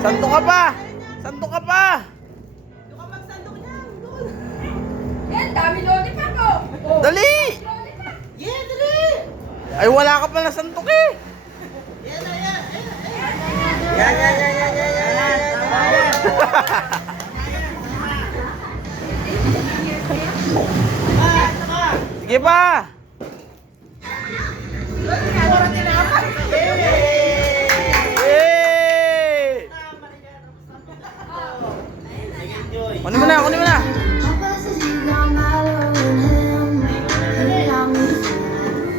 Sandok ka pa! Sandok ka pa! Doon ka magsandok niyan. Doon. Yan, dami lollipop ko. Dali! Lollipop. Yeah, dali. Ay, wala ka pala sandok eh! Yan na, yan. Yan. Sige pa! Yay! Kunin mo na, kunin mo na!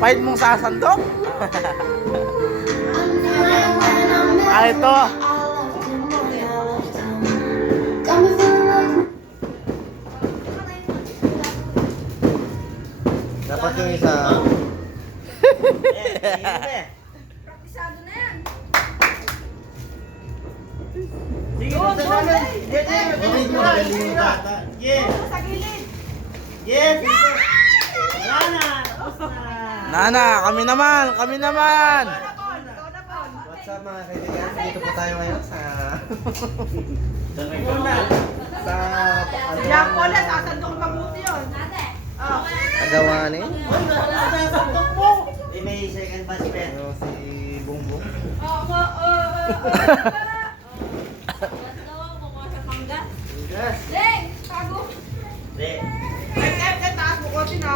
Pahit mong sasandok? Ah, ito! Dapat yung isa. Praktisado na yan. Sige, Doon, basta doon, namin. dali. Hindi mo magaling yung bata. Yes. Sa gilid. Yes! Wala na! Tapos na! Nana, kami naman! Kami naman! What's up mga kaibigan? Dito po tayo ngayon sa... Muna. sa... Si Jack Paul, sasandok mabuti yun. Ate. Oh. Agawanin. Uy, sasandok mo. May second batch pa. Ano, si Bongbong. Ba't daw ako kukuha sa panggas? Yes! Leng, tago. Hindi. Ay, taas mo konti na.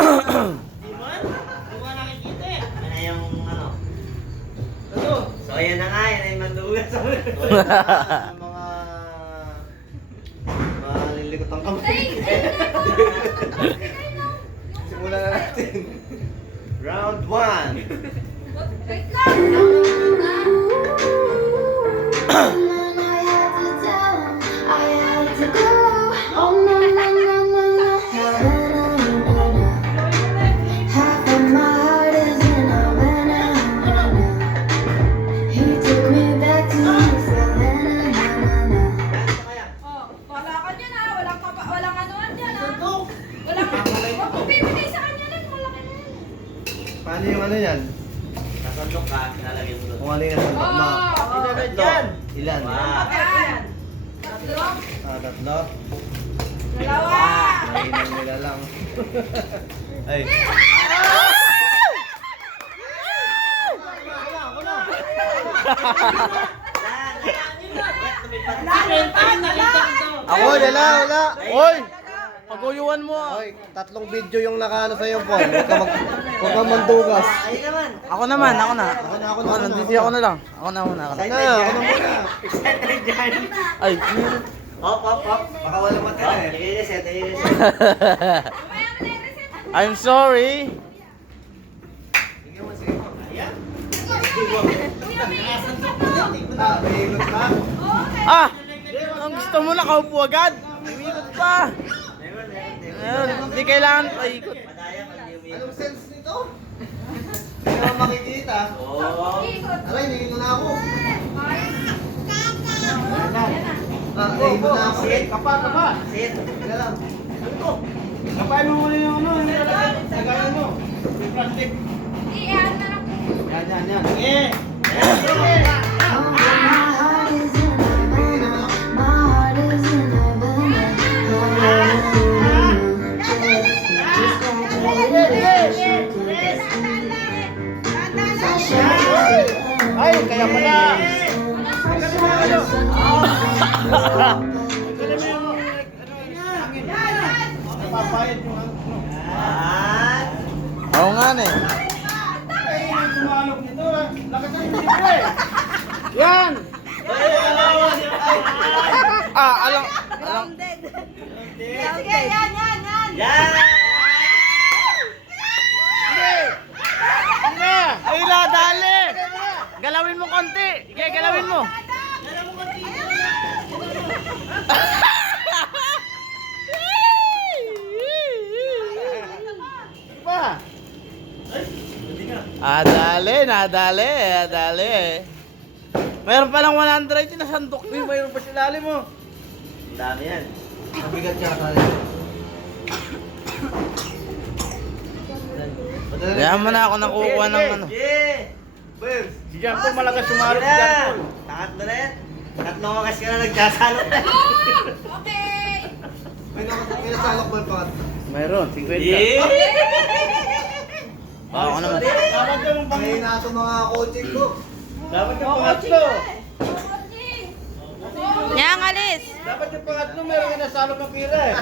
Di ba? Di ba nakikita eh? Ano na yung ano? Ano? So ayan na nga, yan ay mandugas. Mga lilikot ang kamay. Simulan na natin. Round 1. Wait lang. Oh, wala ka dyan ah. Walang anuan dyan ah. Walang, wag mo bibigay sa kanya lang. Malaki na yan. Paano yung ano yan? Nasandok ka, lalagyan mo doon. Kung ano yung nasandok mo? Oh, Tatlo. Ilan? yan. Tatlo. Tatlo. Dalawa. Mainang nila lang. Ay. Ako, wala. Oy! Paguyuan mo! Oy, tatlong video yung nakaano sa iyo, Paul. Huwag ka mandugas. Ako naman, ako na. Ako na. Nandito ako na lang. Ako na muna. Ako na muna. Ay, Hop. Baka wala matira eh. I-reset. Mamaya mo na i-reset. I'm sorry. Sige mo, sige mo. Kuya, may isang ka to. May ilot ka? Okay. Ah! Ang gusto mo nakaupo agad? Umikot pa. Ayun, hindi kailangan paikot. Anong sense nito? Hindi naman makikita. Ikot. Aray, nangito na ako. Yan na. Nangito na ako. Kapa. Sit. Teka lang. Kapain mo muna yung ano, yung lagayan mo. Yung plastic. I-add na lang. Yan. Eh! Ay, kaya pala. Papayad yung ano. Oo nga eh. Ay, yung tumalog nito. Lakas ng dito eh. Yan! Ah, alam. Sige, yan. Yan! Ay, dali. Galawin mo konti. Sige, galawin mo. Pa! Nadali. Mayroon palang 100 yung nasandok mo. Mayroon pa sa lalim mo. Ang dami yan. Mabigat siya tayo. Kaya mo na ako nakukuha ng ano. Yeah! Boom! Si John Paul malakas sumarap si John Paul. Tangat na rin. Tatlong oras ka na nagsasalok na. Oh! Okay! May nasalok ba pa? Mayroon, 50. Yeah! Ako naman. Dapat yung pangina sa mga coaching ko. Dapat yung pangatlo. Yang, alis. Dapat yung pangatlo meron ka nasalok ng pira eh.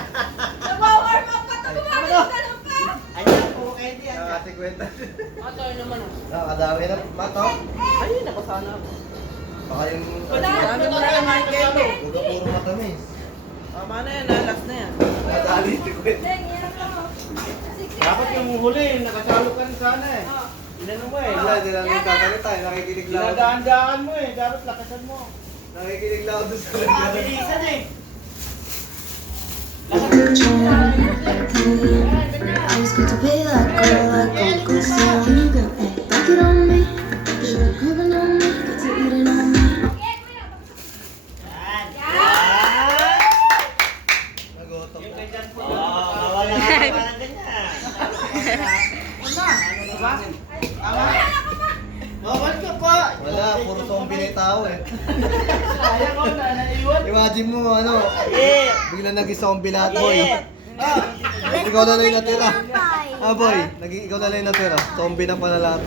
Nag-warm up pa ito. Gumagano ka lang pa. Ayan, puro kayo diyan. Nakati kwenta. Ito naman. Nakadami na. Bato? Ay, napasana ako. Baka yung... Ano mo na naman kayo? Puro matamis. Tama na yan, last na yan. Nadali si kwenta. Deng, yan lang ako. Dapat yung huli, nakasalok ka rin sana eh. Inano mo eh. Wala, hindi lang yung kakalita eh. Nakikinig lang. Dinadaan-daan mo eh. Dapat lakasan mo. Nakikinig lang ako doon sa Mabilisan eh. I was good to be like girl, like Uncle Sam. When you go, hey, like it on me. Should have given on me, got to eat it on me. Nagotom. Yung ganyan po. Oo, mawala ka parang ganyan. Bawal ka pa. Wala, puro zombie na yung tao eh. Sayang ako na, naiwan. Imagine mo ano, Yeah! bigla naging zombie lahat boy. Ikaw na lang yung natira. Ah boy, ikaw na lang yung natira. Zombie na pala lahat.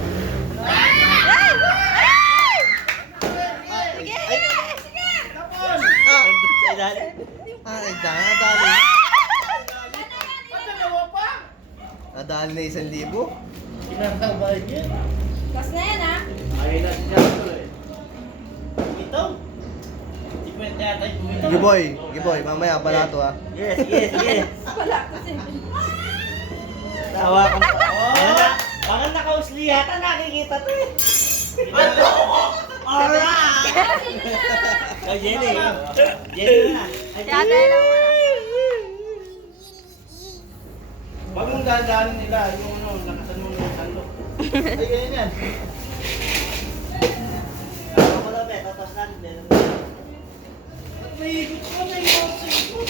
Nandun sa ilalim. Ay, dali. Nadali na 1,000. Kinakabahan niya. Gas na yan, ha? Ayun na siya ito eh. Ito? 50 yata yung bumito. Giboy, mamaya pala to ah. Yes, yes, yes. Wala kasi. Tawa ka pa. Baka nakausli yata, nakikita to eh. Alright! Oh, Jenny. Jenny na. Wag mong dadaanin nila, yung ano, lakasan mo ng sandok. Ay, ganyan yan. Ako mo lang, tatos natin. May ikot ko, may ikot sa ikot.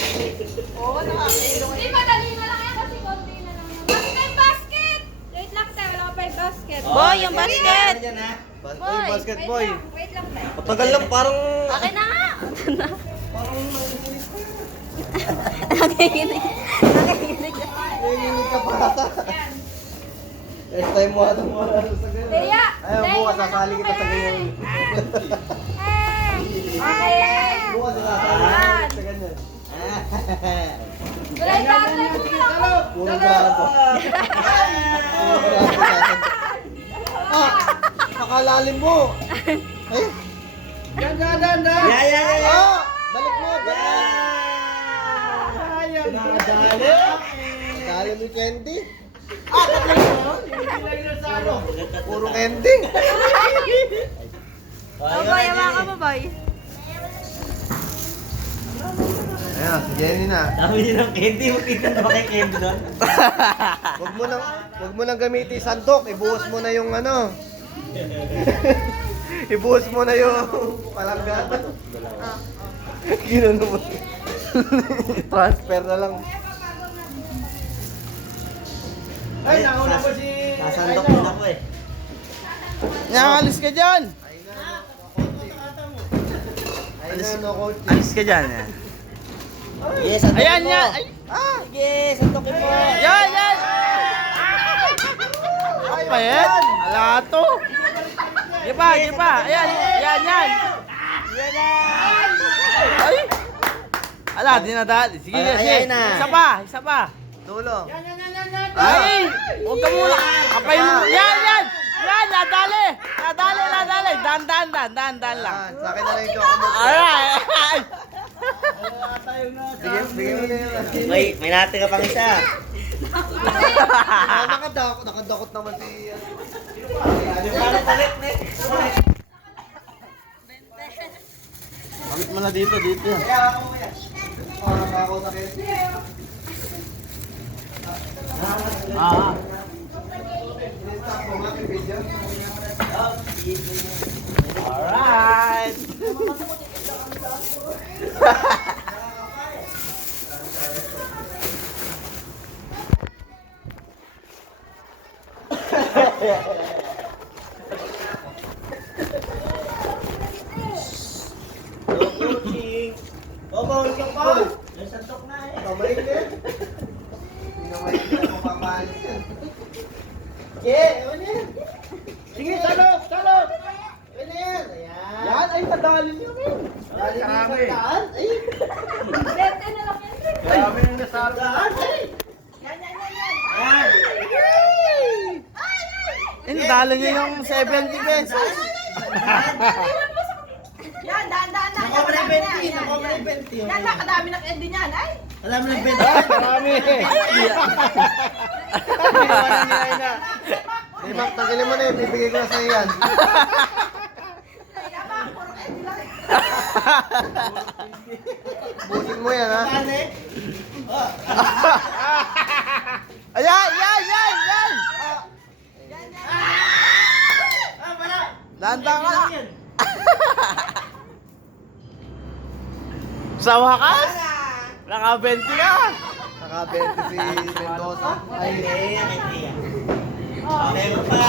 Oo, nakakailong. Hindi, madali na lang yan kasi konti na lang yan. Bakit may basket? Wait lang, tayo. Wala pa yung basket. Boy, yung basket. Dyan ha. Boy, basket Wait boy. lang, wait lang, tayo. Matagal lang parang... Akin na nga. Nanginginig ka pa ata. Yan. First time mo ata mo sa ganyan. Teya! Ayaw, bukas sasali kita sa ganyan. Okay! Bukas sasali kita sa ganyan. Wala yung tatay ko na ako. Puro grado. Puro grado sasali. Ah! Nakalalim mo! Ay! Yan. Yeah. Ah! Balik mo! Sayang. Nadali! Nadali mo yung candy. Hindi lang sa ano. Puro candy. Boy, hawakan mo, boy. Ayan, si Jenny na. Dami din ng candy. Makita na ba kay candy doon? Wag mo nang gamitin sandok. Ibuhos mo na yung ano. Ibuhos mo na yung palanggana. Gino'n mo. Transfer na lang. Ay, nauna pa si... Sasandok din ako eh. Alis ka dyan. Ayun na, coach. Alis ka dyan. Yan. Yes, sandokin Ayan mo. yan. Ay. Sige, sandokin mo. Yan. Ay, pa yan. Ala to. Gipa. Ayan. Yan. Yan na. Ay. Ala, di na dali. Sige. Ayan na. Isa pa. Dulo. Ay. Huwag ka muna. Kapay mo. Yan. Nadali. Dandan lang. Yan, sa akin na lang yung chocolate. Alright. Bigyan mo na yun. May natira pang isa. Nakadakot naman si... Parang palit na eh. Pamit mo na dito. Kaya ako mo yan. Ako sa candy. Alright. Bawal ka pa. Yung santok na eh. Kamay ka. Hindi na may mapapalit yan. Ano yan? Sige, salot! Salot! Ano yan? Ayan. Yan, ay tadalin niyo, men. Dali mo Karami. sa daan. Ay. Berte na lang yan. Karami yung nasalo. Daan. Ay. Yan, yan, yan, yan. Ayan. Dalo niyo yung 70 pesos. Iwan mo sa... Yan, daan-daan na. Nakobra yung 20. Yan, Nakobra yan. yung 20. Yan, nakadami ng candy niyan. Ay, Alam mo yung 20. Karami. Hey, Mac, tanggalin mo na yun. Bibigay ko na sa'yo yan. kaya ba, puro candy lang. Busin mo yan, ha? Saan eh? Oh. Ayan, yan, yan, yan! Ah, para. Dahan-dahan ka. Lang yan. Sa wakas, naka-20 ka. Naka-20 si Mendoza. Ay, hindi yan. Okay mo pa.